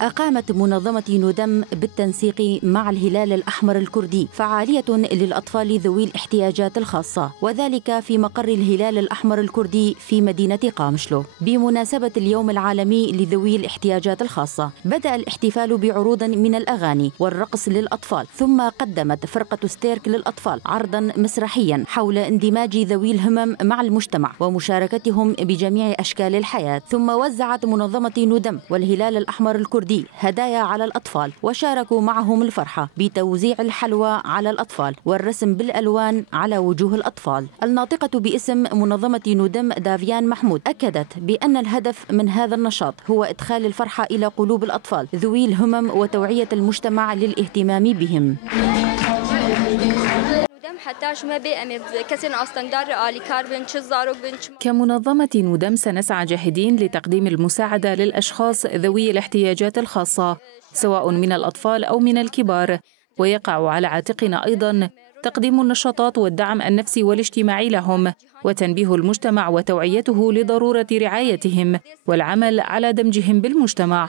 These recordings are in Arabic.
أقامت منظمة ندم بالتنسيق مع الهلال الأحمر الكردي فعالية للأطفال ذوي الاحتياجات الخاصة، وذلك في مقر الهلال الأحمر الكردي في مدينة قامشلو بمناسبة اليوم العالمي لذوي الاحتياجات الخاصة. بدأ الاحتفال بعروض من الأغاني والرقص للأطفال، ثم قدمت فرقة ستيرك للأطفال عرضا مسرحيا حول اندماج ذوي الهمم مع المجتمع ومشاركتهم بجميع أشكال الحياة. ثم وزعت منظمة ندم والهلال الأحمر الكردي هدايا على الأطفال، وشاركوا معهم الفرحة بتوزيع الحلوى على الأطفال والرسم بالألوان على وجوه الأطفال. الناطقة باسم منظمة ندم دافيان محمود أكدت بأن الهدف من هذا النشاط هو إدخال الفرحة إلى قلوب الأطفال ذوي الهمم وتوعية المجتمع للاهتمام بهم. كمنظمة ندم سنسعى جاهدين لتقديم المساعدة للأشخاص ذوي الاحتياجات الخاصة سواء من الأطفال أو من الكبار، ويقع على عاتقنا أيضاً تقديم النشاطات والدعم النفسي والاجتماعي لهم، وتنبيه المجتمع وتوعيته لضرورة رعايتهم والعمل على دمجهم بالمجتمع.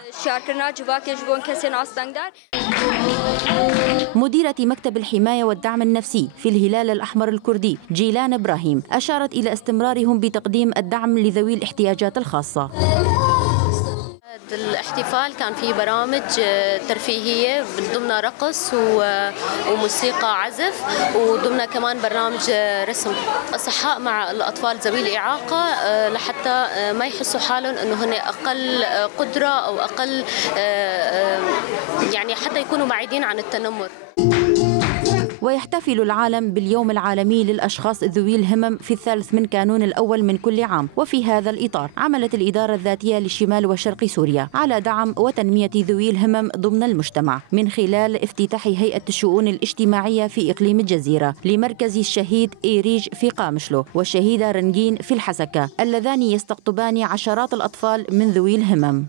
مديرة مكتب الحماية والدعم النفسي في الهلال الأحمر الكردي جيلان إبراهيم أشارت إلى استمرارهم بتقديم الدعم لذوي الاحتياجات الخاصة. الاحتفال كان فيه برامج ترفيهية ضمن رقص وموسيقى عزف، وضمن كمان برنامج رسم أصحاء مع الأطفال ذوي الإعاقة لحتى ما يحسوا حالهم أنه هن أقل قدرة أو أقل يعني حتى يكونوا بعيدين عن التنمر. ويحتفل العالم باليوم العالمي للأشخاص ذوي الهمم في 3 من كانون الأول من كل عام. وفي هذا الإطار عملت الإدارة الذاتية لشمال وشرق سوريا على دعم وتنمية ذوي الهمم ضمن المجتمع من خلال افتتاح هيئة الشؤون الاجتماعية في إقليم الجزيرة لمركز الشهيد إيريج في قامشلو والشهيدة رنجين في الحسكة، اللذان يستقطبان عشرات الأطفال من ذوي الهمم.